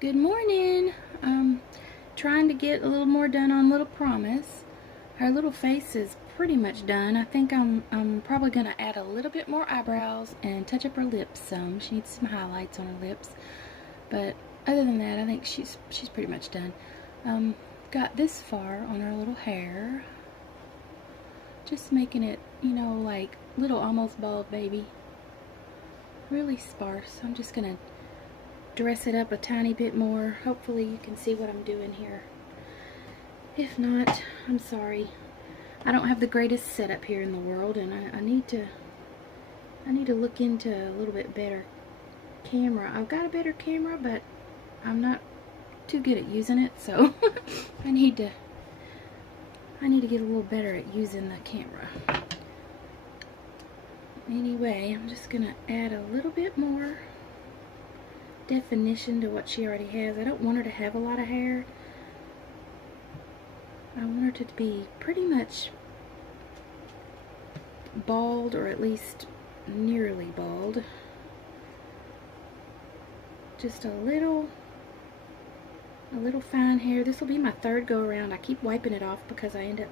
Good morning. Trying to get a little more done on Little Promise. Her little face is pretty much done. I think I'm probably gonna add a little bit more eyebrows and touch up her lips some. She needs some highlights on her lips. But other than that, I think she's pretty much done. Got this far on her little hair. Just making it, like little almost bald baby. Really sparse. I'm just gonna dress it up a tiny bit more. Hopefully you can see what I'm doing here. If not, I'm sorry. I don't have the greatest setup here in the world, and I need to look into a little bit better camera. I've got a better camera, but I'm not too good at using it, so I need to get a little better at using the camera. Anyway, I'm just gonna add a little bit more definition to what she already has. I don't want her to have a lot of hair. I want her to be pretty much bald, or at least nearly bald. Just a little fine hair. This will be my third go around. I keep wiping it off because I end up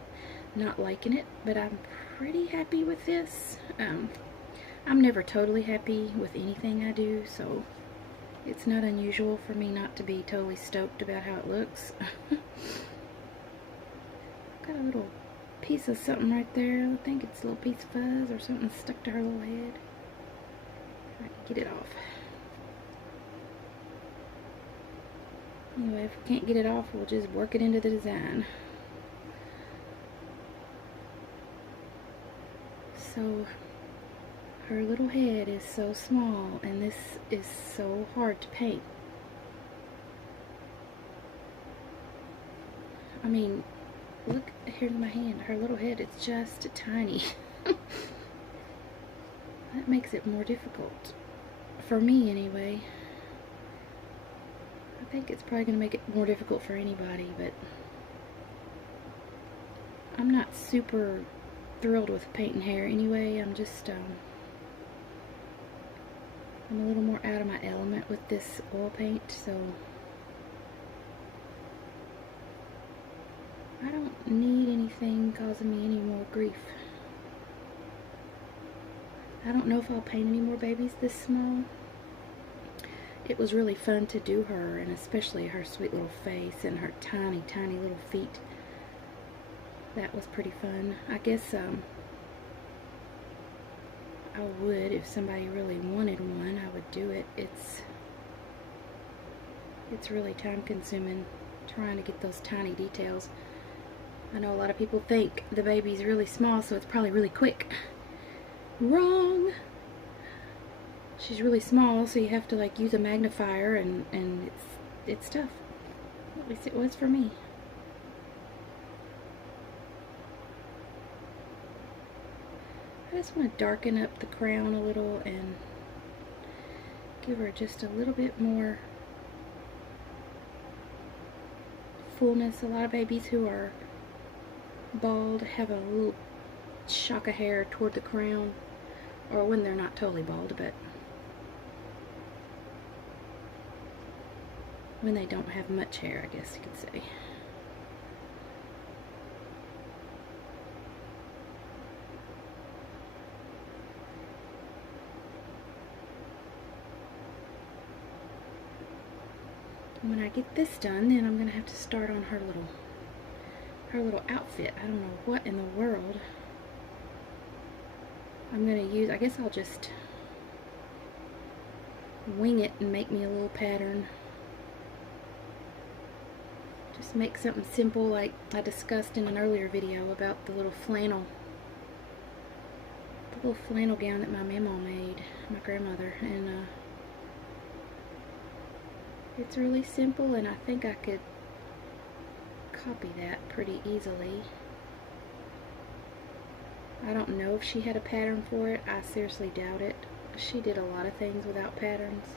not liking it, but I'm pretty happy with this. I'm never totally happy with anything I do, so it's not unusual for me not to be totally stoked about how it looks. Got a little piece of something right there. I think it's a little piece of fuzz or something stuck to her little head. I can get it off. Anyway, if we can't get it off, we'll just work it into the design. So her little head is so small, and this is so hard to paint. I mean, look, here's my hand. Her little head is just tiny. That makes it more difficult. For me, anyway. I think it's probably going to make it more difficult for anybody, but I'm not super thrilled with painting hair anyway. I'm just, I'm a little more out of my element with this oil paint, so I don't need anything causing me any more grief. I don't know if I'll paint any more babies this small. It was really fun to do her, and especially her sweet little face and her tiny, tiny little feet. That was pretty fun. I guess I would, if somebody really wanted one, I would do it. It's really time consuming trying to get those tiny details. I know a lot of people think the baby's really small, so it's probably really quick. Wrong! She's really small, so you have to like use a magnifier, and it's tough. At least it was for me. I just want to darken up the crown a little and give her just a little bit more fullness. A lot of babies who are bald have a little shock of hair toward the crown, or when they're not totally bald, but when they don't have much hair, I guess you could say. When I get this done, then I'm gonna have to start on her little outfit. I don't know what in the world I'm gonna use. I guess I'll just wing it and make me a little pattern. Just make something simple, like I discussed in an earlier video about the little flannel gown that my mama made, my grandmother, and it's really simple, and I think I could copy that pretty easily. I don't know if she had a pattern for it. I seriously doubt it. She did a lot of things without patterns.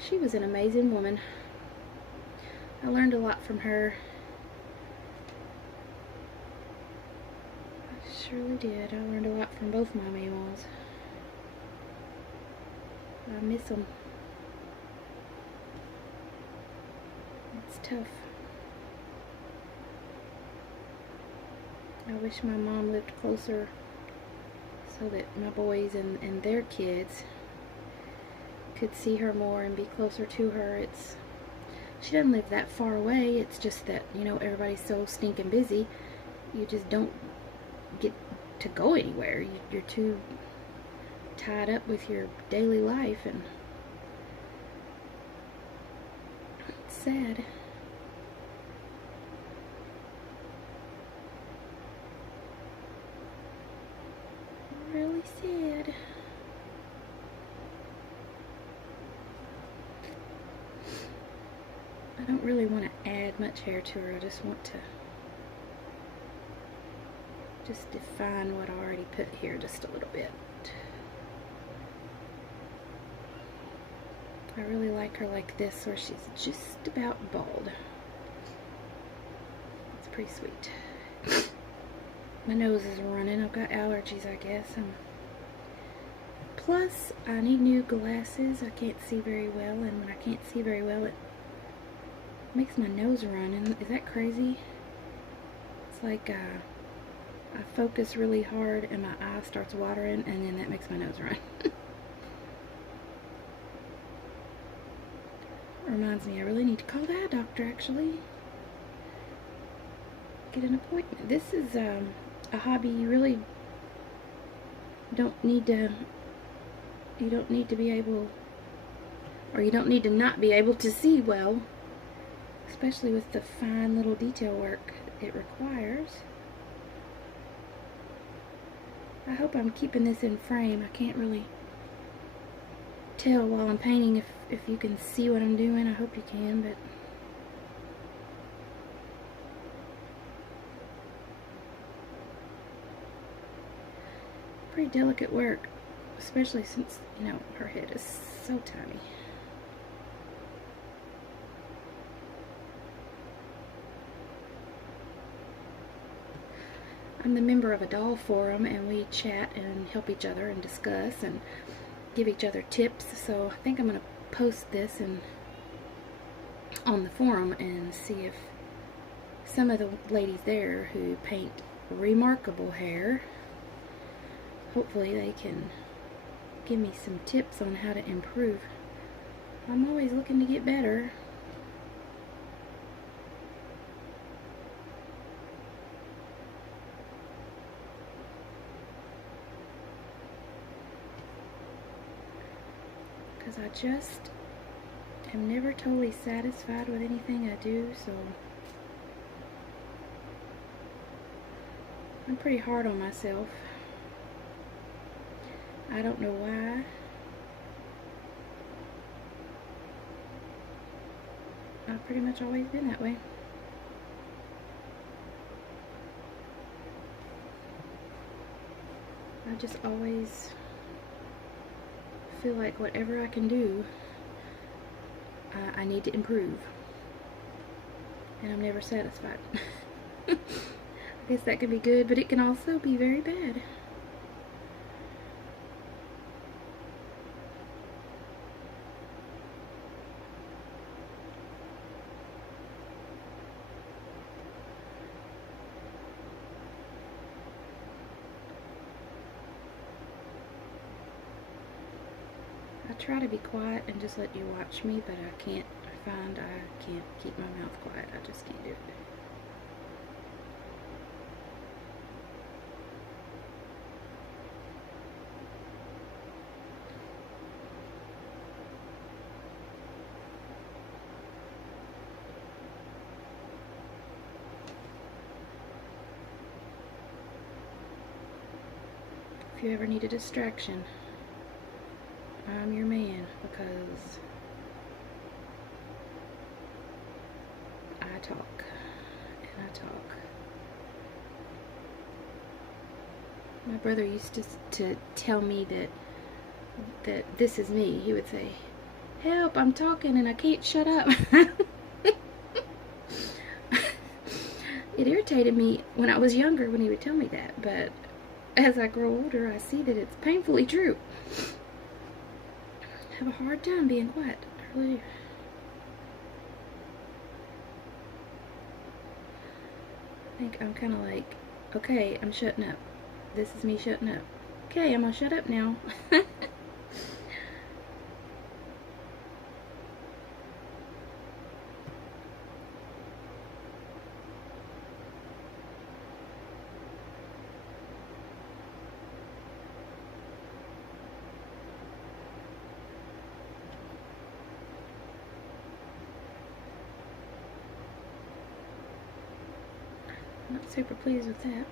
She was an amazing woman. I learned a lot from her. I surely did. I learned a lot from both my mamas. I miss them. It's tough. I wish my mom lived closer so that my boys and their kids could see her more and be closer to her. She doesn't live that far away. It's just that, you know, everybody's so stinking busy. You just don't get to go anywhere. You're too tied up with your daily life, and it's sad. Really sad. I don't really want to add much hair to her. I just want to just define what I already put here just a little bit. I really like her like this, where she's just about bald. It's pretty sweet. My nose is running. I've got allergies, I guess. Plus, I need new glasses. I can't see very well, and when I can't see very well, it makes my nose run. And is that crazy? It's like I focus really hard and my eye starts watering, and then that makes my nose run. Reminds me, I really need to call the eye doctor, actually. Get an appointment. This is a hobby you really don't need to, you don't need to be able, or you don't need to not be able to see well, especially with the fine little detail work it requires. I hope I'm keeping this in frame. I can't really tell while I'm painting if you can see what I'm doing. I hope you can, but pretty delicate work, especially since, you know, her head is so tiny. I'm the member of a doll forum, and we chat and help each other and discuss and give each other tips. So I think I'm going to post this on the forum and see if some of the ladies there who paint remarkable hair, hopefully they can give me some tips on how to improve. I'm always looking to get better. Because I just am never totally satisfied with anything I do, so I'm pretty hard on myself. I don't know why. I've pretty much always been that way. I just always feel like whatever I can do, I need to improve, and I'm never satisfied. I guess that can be good, but it can also be very bad. I try to be quiet and just let you watch me, but I can't. I find I can't keep my mouth quiet. I just can't do it. If you ever need a distraction, I'm your man, because I talk and I talk. My brother used to tell me that this is me. He would say, "Help, I'm talking and I can't shut up." It irritated me when I was younger when he would tell me that, but as I grow older, I see that it's painfully true. I have a hard time being quiet. I really do. think I'm kind of like, okay, I'm shutting up. This is me shutting up. Okay, I'm gonna shut up now. Not super pleased with that.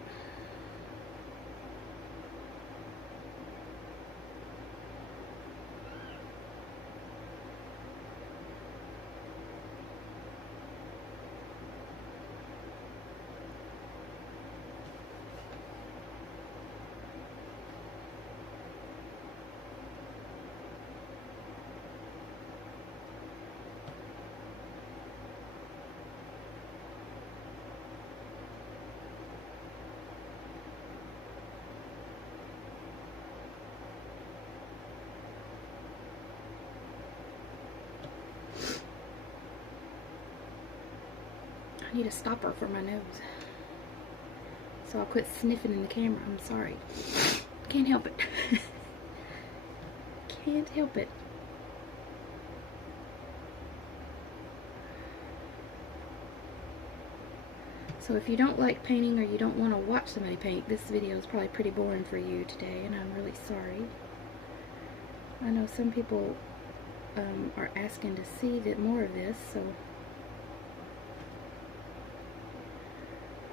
I need a stopper for my nose. So I'll quit sniffing in the camera. I'm sorry. Can't help it. Can't help it. So if you don't like painting or you don't want to watch somebody paint, this video is probably pretty boring for you today, and I'm really sorry. I know some people are asking to see more of this, so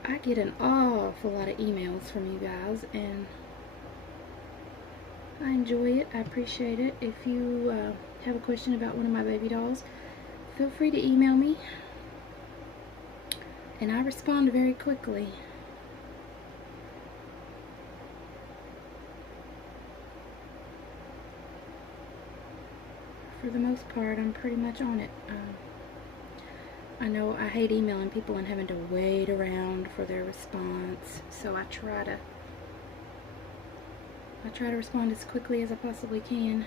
I get an awful lot of emails from you guys, and I enjoy it. I appreciate it. If you have a question about one of my baby dolls, feel free to email me, and I respond very quickly. For the most part, I'm pretty much on it. I know I hate emailing people and having to wait around for their response, so I try to respond as quickly as I possibly can.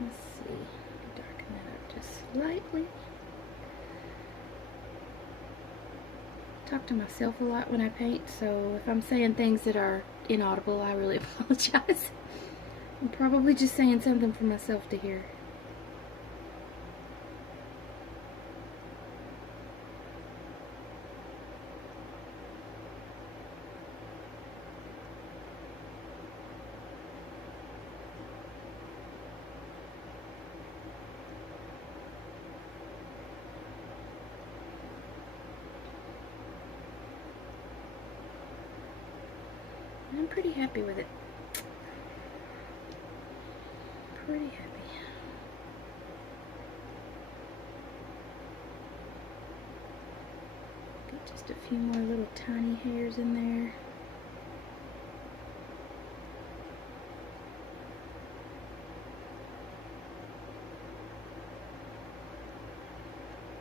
Let's see, darken that up just slightly. Talk to myself a lot when I paint, so if I'm saying things that are inaudible, I really apologize. I'm probably just saying something for myself to hear. I'm pretty happy with it. Pretty happy. Got just a few more little tiny hairs in there.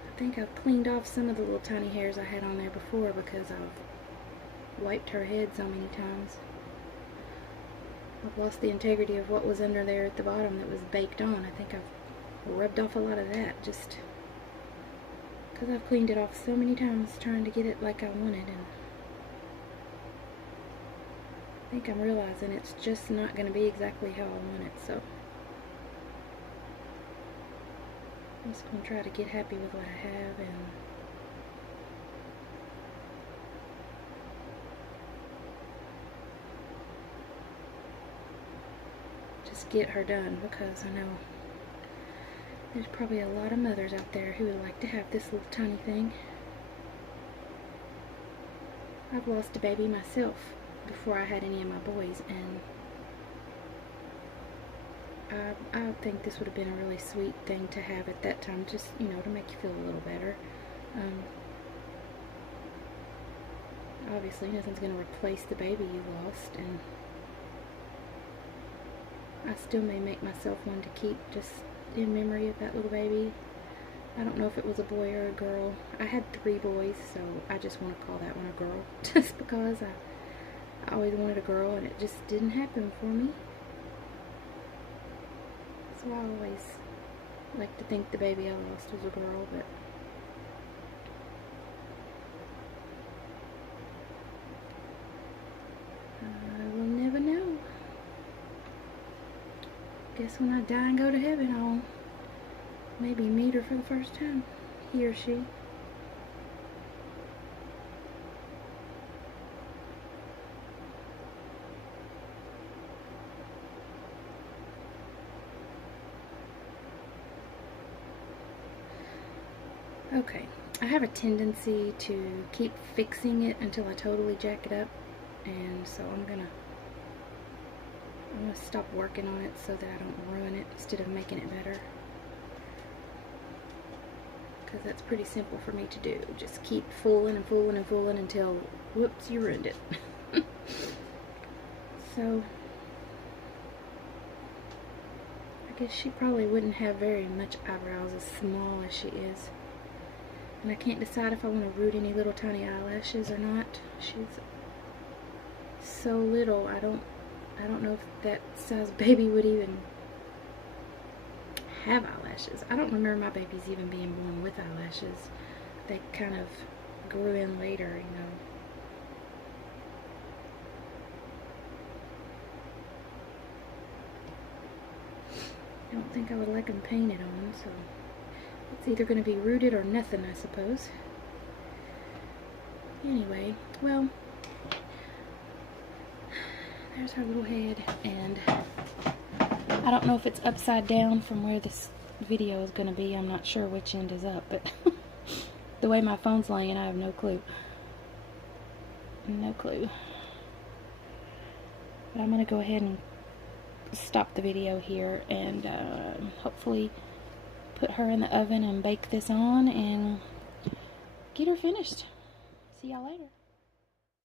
I think I've cleaned off some of the little tiny hairs I had on there before because I've wiped her head so many times. I've lost the integrity of what was under there at the bottom that was baked on. I think I've rubbed off a lot of that just because I've cleaned it off so many times trying to get it like I wanted, and I think I'm realizing it's just not going to be exactly how I want it, so I'm just going to try to get happy with what I have and just get her done, because I know There's probably a lot of mothers out there who would like to have this little tiny thing. I've lost a baby myself before I had any of my boys, and I think this would have been a really sweet thing to have at that time, just, you know, to make you feel a little better. Obviously, nothing's going to replace the baby you lost, and I still may make myself one to keep just in memory of that little baby. I don't know if it was a boy or a girl. I had 3 boys, so I just want to call that one a girl, just because I always wanted a girl, and it just didn't happen for me. So I always like to think the baby I lost was a girl, but I will never know. Guess when I die and go to heaven, I'll maybe meet her for the first time. He or she. Okay, I have a tendency to keep fixing it until I totally jack it up, and so I'm gonna stop working on it so that I don't ruin it instead of making it better, because that's pretty simple for me to do. Just keep fooling and fooling and fooling until, whoops, you ruined it. So I guess she probably wouldn't have very much eyebrows as small as she is. And I can't decide if I want to root any little tiny eyelashes or not. She's so little, I don't know if that size baby would even have eyelashes. I don't remember my babies even being born with eyelashes. They kind of grew in later, you know. I don't think I would like them painted on, so it's either going to be rooted or nothing, I suppose. Anyway, well, there's her little head, and I don't know if it's upside down from where this video is going to be. I'm not sure which end is up, but the way my phone's laying, I have no clue. No clue. But I'm going to go ahead and stop the video here, and hopefully put her in the oven and bake this on and get her finished. See y'all later.